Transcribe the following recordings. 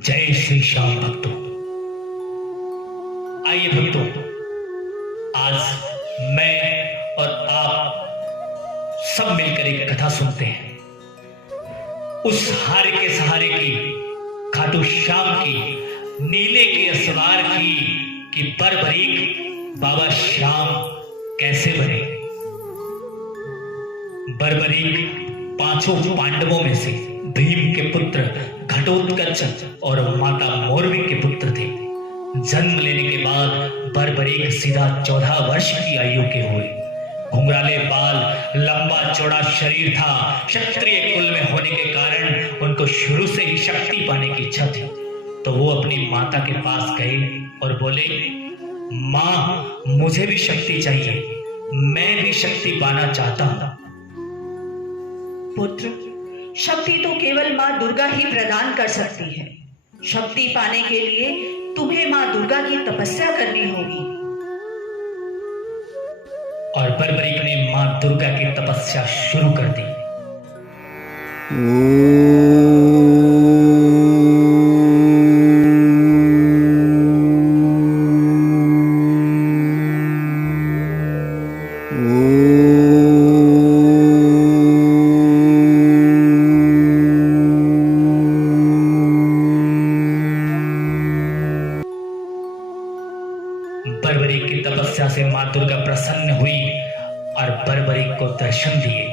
जय श्री श्याम भक्तों। आइए भक्तों, आज मैं और आप सब मिलकर एक कथा सुनते हैं। उस हारे के सहारे की, खाटू श्याम की, नीले के असवार की कि बरबरीक बाबा श्याम कैसे बने। बरबरीक पांचों पांडवों में से भीम के पुत्र घटोत्कच और माता मोरवी के पुत्र थे। जन्म लेने के बाद बरबरीक सीधा 14 वर्ष की आयु के हुए। घुंघराले बाल, लंबा चौड़ा शरीर था। क्षत्रिय कुल में होने के कारण उनको शुरू से ही शक्ति पाने की इच्छा थी। तो वो अपनी माता के पास गए और बोले, माँ, मुझे भी शक्ति चाहिए, मैं भी शक्ति पाना चाहता हूँ। पुत्र, शक्ति तो केवल माँ दुर्गा ही प्रदान कर सकती है। शक्ति पाने के लिए तुम्हें माँ दुर्गा की तपस्या करनी होगी। और बरबरीक ने माँ दुर्गा की तपस्या शुरू कर दी। बरबरीक की तपस्या से मां दुर्गा प्रसन्न हुई और बरबरीक को दर्शन दिए।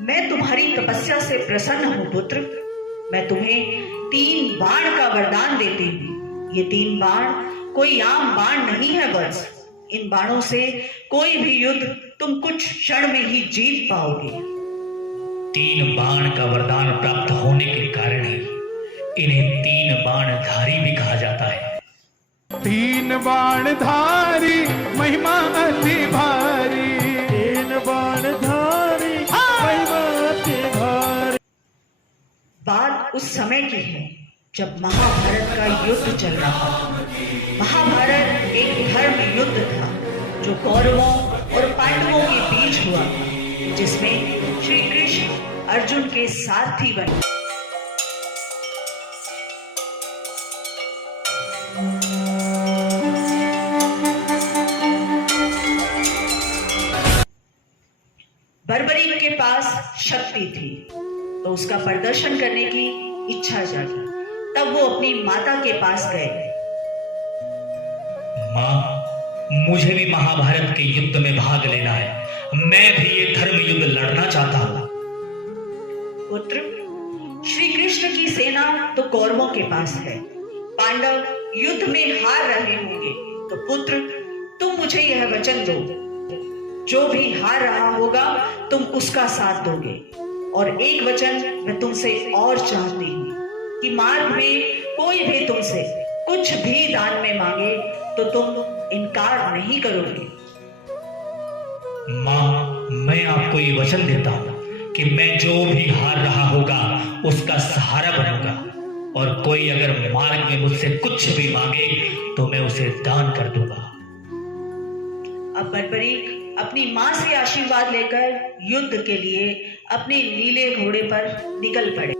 मैं तुम्हारी तपस्या से प्रसन्न हूँ पुत्र। मैं तुम्हें 3 बाण का वरदान देती हूँ। ये 3 बाण कोई आम बाण नहीं है वत्स। इन बाणों से कोई भी युद्ध तुम कुछ क्षण में ही जीत पाओगे। 3 बाण का वरदान प्राप्त होने के कारण ही इन्हें 3 बाणधारी भी कहा जाता है। 3 बाणधारी महिमा अति भारी, 3 बाणधारी महिमा अति भारी। बात उस समय की है जब महाभारत का युद्ध चल रहा था। महाभारत एक धर्म युद्ध था जो कौरवों और पांडवों के बीच हुआ, जिसमें श्री कृष्ण अर्जुन के सारथी बने। बरबरीक के पास शक्ति थी तो उसका प्रदर्शन करने की इच्छा जागी। तब वो अपनी माता के पास गए। माँ, मुझे भी महाभारत के युद्ध में भाग लेना है। मैं भी ये धर्म युद्ध लड़ना चाहता हूँ। पुत्र, श्री कृष्ण की सेना तो कौरवों के पास है। पांडव युद्ध में हार रहे होंगे। तो पुत्र, तुम मुझे यह वचन दो, जो भी हार रहा होगा तुम उसका साथ दोगे। और एक वचन मैं तुमसे और चाहती हूँ कि मार्ग में कोई भी तुमसे कुछ भी दान में मांगे तो तुम इनकार नहीं करोगे। माँ, मैं आपको ये वचन देता हूँ कि मैं जो भी हार रहा होगा उसका सहारा बनूंगा। और कोई अगर मार्ग में मुझसे कुछ भी मांगे तो मैं उसे दान कर दूंगा। अब बरबरीक अपनी मां से आशीर्वाद लेकर युद्ध के लिए अपने नीले घोड़े पर निकल पड़े।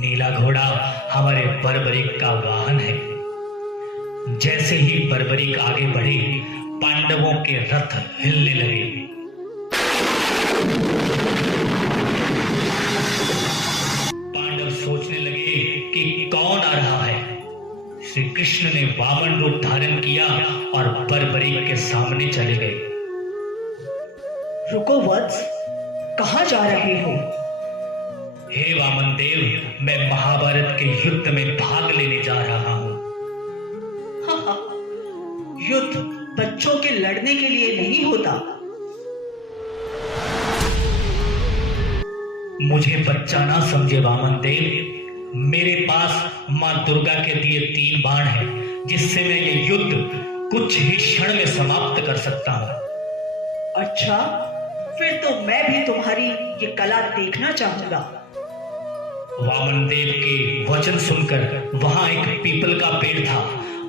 नीला घोड़ा हमारे बरबरीक का वाहन है। जैसे ही बरबरीक आगे बढ़े, पांडवों के रथ हिलने लगे। पांडव सोचने लगे कि कौन आ रहा है। श्री कृष्ण ने वामन रूप धारण किया और बरबरीक के सामने चले गए। रुको वत्स, कहाँ जा रहे हो? हे वामन देव, मैं महाभारत के युद्ध में भाग लेने जा रहा हूँ। युद्ध बच्चों के लड़ने के लिए नहीं होता। मुझे बच्चा ना समझे वामन देव। मेरे पास मां दुर्गा के दिए 3 बाण हैं, जिससे मैं ये युद्ध कुछ ही क्षण में समाप्त कर सकता हूँ। अच्छा, फिर तो मैं भी तुम्हारी ये कला देखना चाहूंगा। वामन देव के वचन सुनकर वहां एक पीपल का पेड़ था।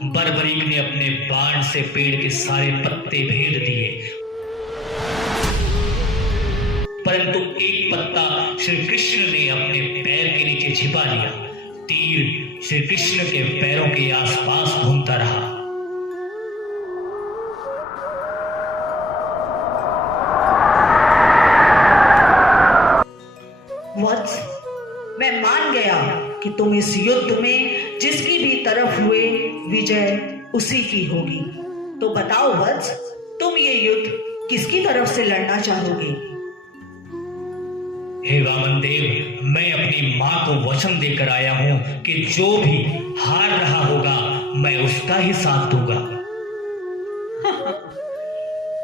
बर्बरीक ने अपने बाण से पेड़ के सारे पत्ते भेद दिए, परंतु एक पत्ता श्री कृष्ण ने अपने पैर के नीचे छिपा लिया। तीर श्री कृष्ण के पैरों के आसपास घूमता रहा। वत्स, मैं मान गया कि तुम इस युद्ध में जिसकी भी तरफ हुए विजय उसी की होगी। तो बताओ वत्स, तुम ये युद्ध किसकी तरफ से लड़ना चाहोगे? हे वामन देव, मैं अपनी मां को वचन देकर आया हूं कि जो भी हार रहा होगा मैं उसका ही साथ दूंगा।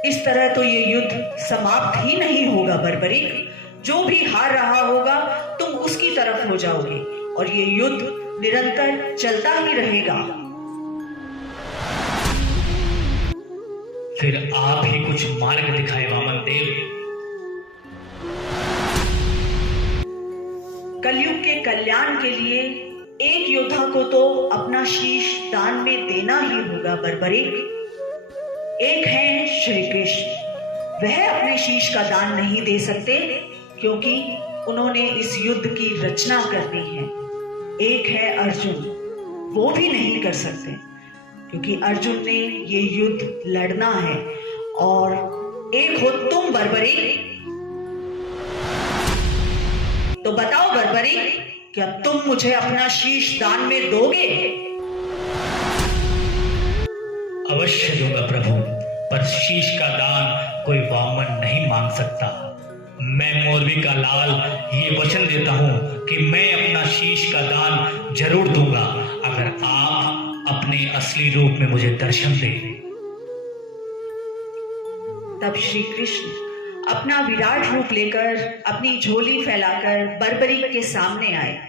इस तरह तो ये युद्ध समाप्त ही नहीं होगा बर्बरीक। जो भी हार रहा होगा तुम उसकी तरफ हो जाओगे और ये युद्ध निरंतर चलता ही रहेगा। फिर आप ही कुछ मार्ग दिखाए वामन देव। कलयुग के कल्याण के लिए एक योद्धा को तो अपना शीश दान में देना ही होगा बर्बरीक। एक है श्री कृष्ण, वह अपने शीश का दान नहीं दे सकते क्योंकि उन्होंने इस युद्ध की रचना करनी है। एक है अर्जुन, वो भी नहीं कर सकते क्योंकि अर्जुन ने ये युद्ध लड़ना है। और एक हो तुम बर्बरीक। तो बताओ बर्बरीक, क्या तुम मुझे अपना शीश दान में दोगे? अवश्य दूंगा प्रभु, पर शीश का दान कोई वामन नहीं मांग सकता। मैं मोरवी का लाल ये वचन देता हूं कि मैं अपना शीश का दान जरूर दूंगा अगर आप अपने असली रूप में मुझे दर्शन दें। तब श्री कृष्ण अपना विराट रूप लेकर अपनी झोली फैलाकर बर्बरीक के सामने आए।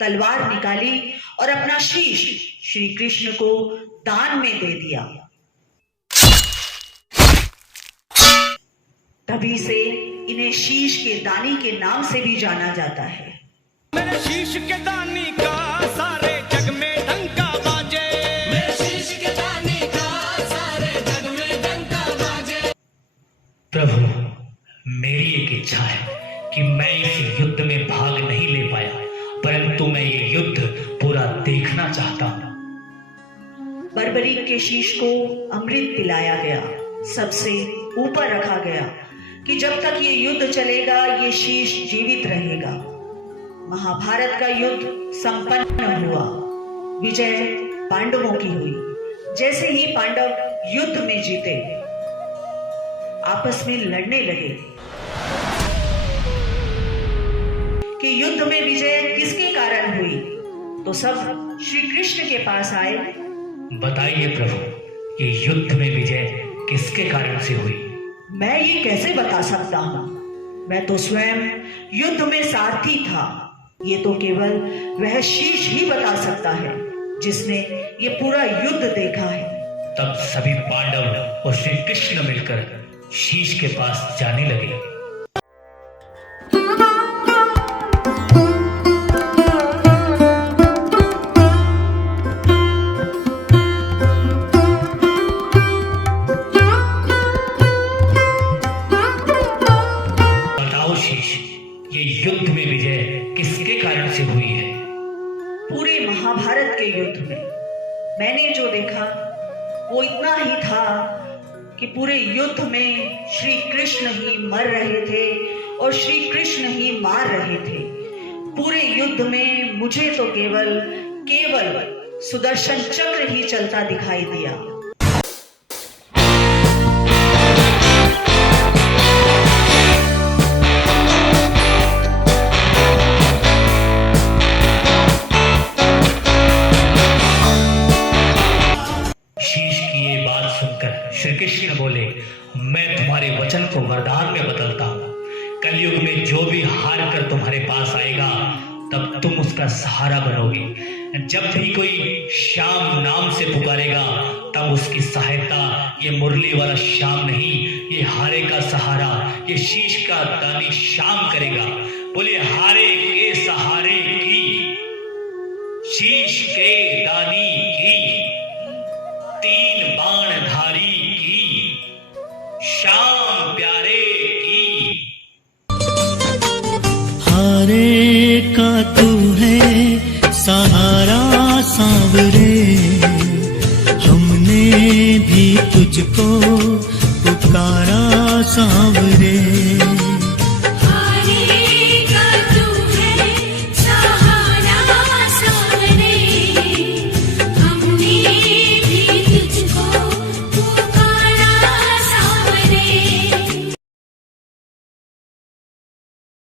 तलवार निकाली और अपना शीश श्री कृष्ण को दान में दे दिया। तभी से इन्हें शीश के दानी के नाम से भी जाना जाता है। मेरे शीश के दानी का सारे जग में डंका बाजे। मेरे शीश के दानी का सारे जग में डंका बाजे। प्रभु, मेरी एक इच्छा है कि मैं इस युद्ध में भाग नहीं ले पाया, परंतु मैं ये युद्ध पूरा देखना चाहता हूं। बर्बरीक के शीश को अमृत पिलाया गया, सबसे ऊपर रखा गया कि जब तक ये युद्ध चलेगा ये शीश जीवित रहेगा। महाभारत का युद्ध संपन्न हुआ। विजय पांडवों की हुई। जैसे ही पांडव युद्ध में जीते, आपस में लड़ने लगे कि युद्ध में विजय किसके कारण हुई। तो सब श्री कृष्ण के पास आए। बताइए प्रभु, ये युद्ध में विजय किसके कारण से हुई? मैं ये कैसे बता सकता हूँ? मैं तो स्वयं युद्ध में सारथी था। ये तो केवल वह शीश ही बता सकता है जिसने ये पूरा युद्ध देखा है। तब सभी पांडव और श्री कृष्ण मिलकर शीश के पास जाने लगे। युद्ध में विजय किसके कारण से हुई है? पूरे महाभारत के युद्ध में मैंने जो देखा वो इतना ही था कि पूरे युद्ध में श्री कृष्ण ही मर रहे थे और श्री कृष्ण ही मार रहे थे। पूरे युद्ध में मुझे तो केवल सुदर्शन चक्र ही चलता दिखाई दिया। श्री कृष्ण बोले, मैं तुम्हारे वचन को वरदान में बदलता हूं। कलयुग में जो भी हार कर तुम्हारे पास आएगा तब तुम उसका सहारा बनोगे। जब भी कोई श्याम नाम से पुकारेगा तब उसकी सहायता ये मुरली वाला श्याम नहीं, ये हारे का सहारा, ये शीश का दानी श्याम करेगा। बोले हारे के सहारे की, शीश के दानी की, 3 बाण धारी की, श्याम प्यारे की। हारे का तू है सहारा सांवरे, हमने भी तुझको पुकारा सांवरे।